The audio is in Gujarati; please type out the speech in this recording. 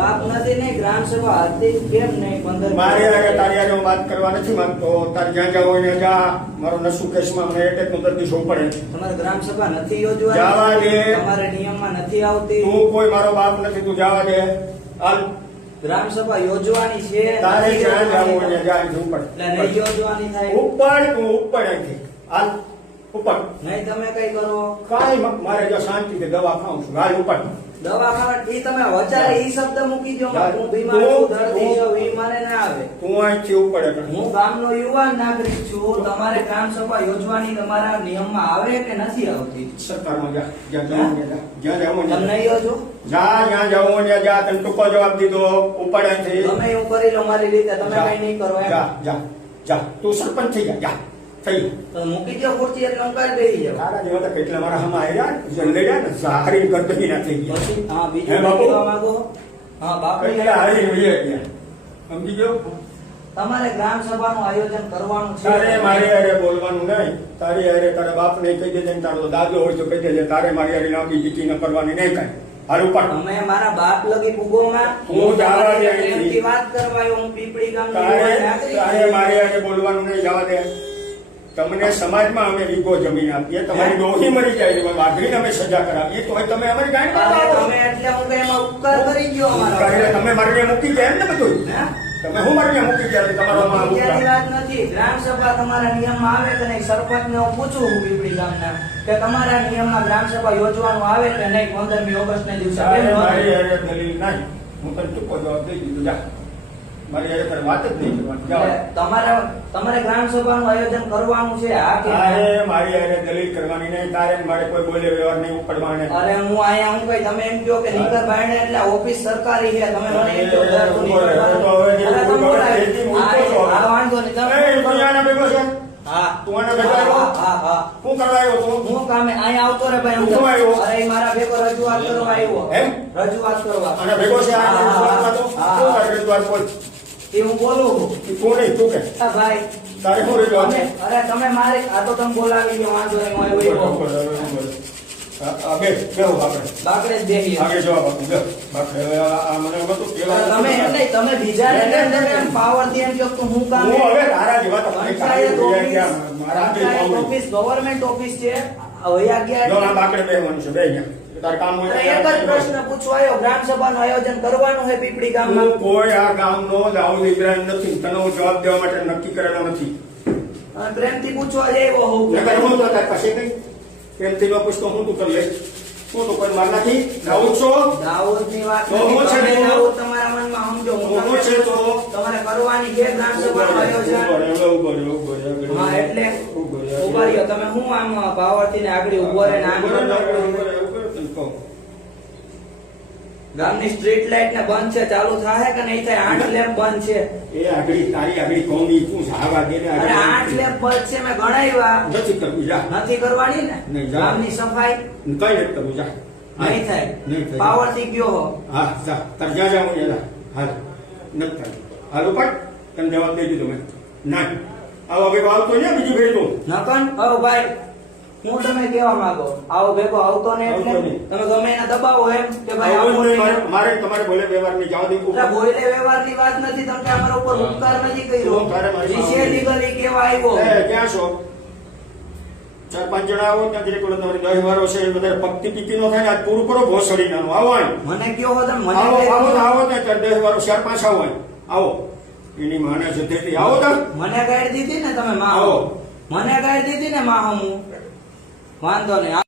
બાપ નથી ને ગ્રામ સભા હતી કેમ નહીં? પંદર મારી તારી હું વાત કરવા નથી માંગતો. તારે જ્યાં જવું હોય જા. મારો નસુ કેસમાં મને એટેકનું દર્દી જોવું પડે તમારે ગ્રામ સભા નથી જવા યોજવાની દે. તમારે નિયમમાં નથી આવતી? તું કોઈ મારો બાપ નથી તું જવા દે. હાલ. ગ્રામ સભા યોજવાની છે. તારે જ્યાં જવું હોય જવું એટલે નહીં યોજવાની થાય? ઉપર તું ઉપર અહીંથી. હાલ. ઉપર. નહીં તમે કઈ કરો? કાંઈ મારે જો શાંતિથી દવા ખાઉં છું. હાલ ઉપર. દવાખાના ઈ તમે વચારે ઈ શબ્દ મૂકી દો હું બીમાર છું દર્દી છું ઈ મને ના આવે તું અહીંથી ઉપર કર હું ગામનો યુવાન નાગરિક છું તમારે ગ્રામ સભા યોજવાની તમારા નિયમમાં આવે કે નથી આવતી સરકારમાં જા જવું જા. યોજો જા જા તને ટૂંકો જવાબ દીધો ઉપાડ્યા તમે એવું કરી લો મારી રીતે તમે કઈ નહીં કરો જા જા જા તું સરપંચ થઈ જા જા થઈ. તો મૂકી દો ખુરશી એટલે હું દઈ જાઉં તારા જેવા તો કેટલા મારા હમ આયા જલ્દી જા ને સારી ગરદની ના થઈ ગયા. હા બીજું બાપુ? માંગો? હા બાપુ. એટલે આવી વહી ગયા સમજી ગયો? તમારે ગ્રામ સભાનું આયોજન કરવાનું છે. તારે મારી હારે બોલવાનું નહીં. તારી હારે તારા બાપને કહી દેજે ને તારો દાદો હોય તો કહી દેજે. તારે મારી હારે નાખી જીતી ન કરવાની નહીં કાંઈ. હારું પણ તમે મારા બાપ લગી ભૂગોમાં હું જવા દે. વાત કરવા હું પીપળી ગામ તારે તારે મારી હારે બોલવાનું નહીં જવા દે. તમને સમાજમાં અમે વીઘો જમીન આપીએ તમારી ડોહી મરી જાય છે વાઘરીને અમે સજા કરાવીએ. તો તમે અમારી ગાંઠ તમે એટલે હું એમાં ઉપકાર કરી ગયો અમારો. એટલે તમે મારી ત્યાં મૂકી ગયા એમ ને બધું? તમે હું મારી મૂકી ગયા? તમારો આવું વાત નથી. ગ્રામ સભા તમારા નિયમમાં આવે કે નહીં? સરપંચને હું પૂછું હું પીપળી ગામના કે તમારા નિયમમાં ગ્રામ સભા યોજવાનું આવે કે નહીં? પંદરમી ઓગસ્ટને દિવસે. મારી નોંધે? નહીં. હું તને ચૂપો જવાબ દઈ દીધો. જા. મારી હારે વાત જ નહીં કરવાની તમારે તમારે ગ્રામ સભાનું આયોજન કરવાનું છે આ કે ના? મારી હારે દલીલ કરવાની નહીં તારે મારે કોઈ બોલે વ્યવહાર નહીં ઉપડવાને અરે હું અહીંયા હું કઈ તમે એમ કહો કે નીકર બાયણે એટલે ઓફિસ સરકારી છે તમે મને એમ કહો દર તું નીકર બાયણે. અરે તમે બોલાય. હા, હા, વાંધો નહીં તમે એ, આના ભેગો છે? હા તું આના ભેગો હા, હા, હા. કરવા આવ્યો તું? હું કામે અહીંયા આવતો રે ભાઈ હું આવ્યો? અરે મારા ભેગો રજૂઆત કરવા આવ્યો એમ? રજૂઆત કરવા આના ભેગો છે આ હા, રજૂઆતમાં શું રજૂઆત બોલ? એ હું બોલું છું. તું તું કે. હા, ભાઈ તારે શું રજૂઆત અરે તમે મારે આ તો તમે બોલાવી ગયો વાંધો નહીં હું બે, બેહો બાપડે. જ બેહી આગે જવાબ આપો. બાપડે, આ- તમે એમ નહીં તમે કેમ તમે એમ પાવરથી એમ કહો કે હું કામ હવે તારા જેવા તો. મારા ઓફિસ છે વયા ગયા જો આ બાકડે બેહવાનું છે, બેહ અહીંયા. કામ હોય એક જ પ્રશ્ન પૂછવા ગ્રામ સભાનું આયોજન કરવાનું છે પીપળી ગામમાં? કોઈ આ ગામનો દાઉદ ઇબ્રાહિમ નથી તને જવાબ દેવા માટે નક્કી કરેલો નથી. પ્રેમથી પૂછવા આવ્યો હોઉં. નકર હું તો તારી પાસે કઈ પ્રેમથી ન પૂછતો હું તું કરી લઈશ. હું તો કોઈ માર નથી દાઉદ છો? દાઉદની વાત તો હું છે તમે દાઉદ તમારા સમજો હું હું છે તો? તમારે કરવાની છે. ગ્રામ સભાનું આયોજન ઊભો હા એટલે રહ્યો. તમે હું આમ પાવરથી ને આગળ ઊભો રહે ને. ગામની સ્ટ્રીટ લાઇટ ને બંધ છે ચાલુ થાય કે નહીં થાય? આઠ લેમ્પ બંધ છે. એ આગળી તારી આગળી કોમી તું સાવા દે ને અરે આઠ લેમ્પ બંધ છે મેં ગણાવ્યા. નથી કરવું જા. નથી કરવાની ને? ગામની ગામની સફાઈ? કઈ નથી કરવું જા. નહીં થાય. પાવરથી ગયો હો. હા જા. તાર ત્યાં જા હાલ નથી હાલ ઉપર જવાબ દઈ દીધો ના. આવો ભેગો આવતો ને બીજું ભેગું. નકન હવે ભાઈ હું તમે કેવા માંગો. આવો ભેગો આવતો ને એટલે તમે ગમે એને દબાવો એમ કે ભાઈ. મારે મારે તમારે બોલે વ્યવહારની જવા દીધું એટલે બોલે વ્યવહારની વાત નથી તમે અમારા ઉપર ઉપકાર નથી કર્યો. છે લીગલી કેવા આવ્યો. ક્યાં છો? ચાર પાંચ જણા આવો ત્યાં ઓલો તમારી દસ વારો છે વધારે ભક્તિ પીકી નો થાય ને આજ પૂરું કરો ભોસડી નાનું આવો મને કયો હો તમે આવો આવો આવો ત્યાં ચાર દસ વારો ચાર પાંચ આવો આવો. એની માને છે તેથી આવો તો. મને ગાઈડ દીધી ને તમે માં આવો. મને ગાઈડ દીધી ને માં હું. વાંધો નહીં.